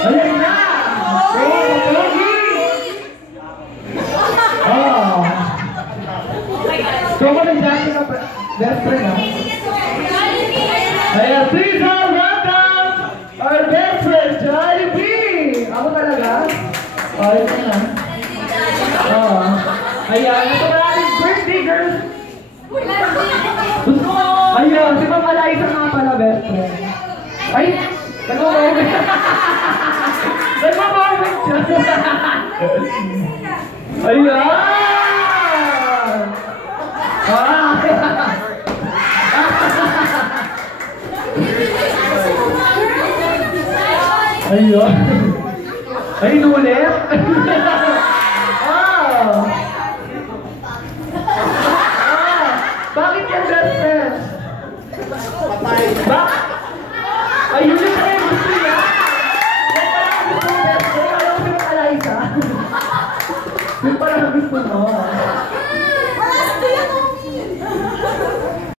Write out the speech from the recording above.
Ayan na! Oh! So, mag-dati ka best friend, ha? Ayan, please all welcome our best friend, Jollibee! Ako talaga? Oh, ito na. Oh. Ayan, ito na ating birthday, girls! Ayun, si Ma'am Eliza nga pala, best friend. Ay! Nag-moment! Nag-moment siya! Ayan! Ayun! Ay, inulit! Bakit yan, best friend? Bakit? Ay, yun yung sa'yo gusto niya? Yung parang gusto mo, best friend. Alam ko si Ma'am Eliza. Yung parang gusto mo.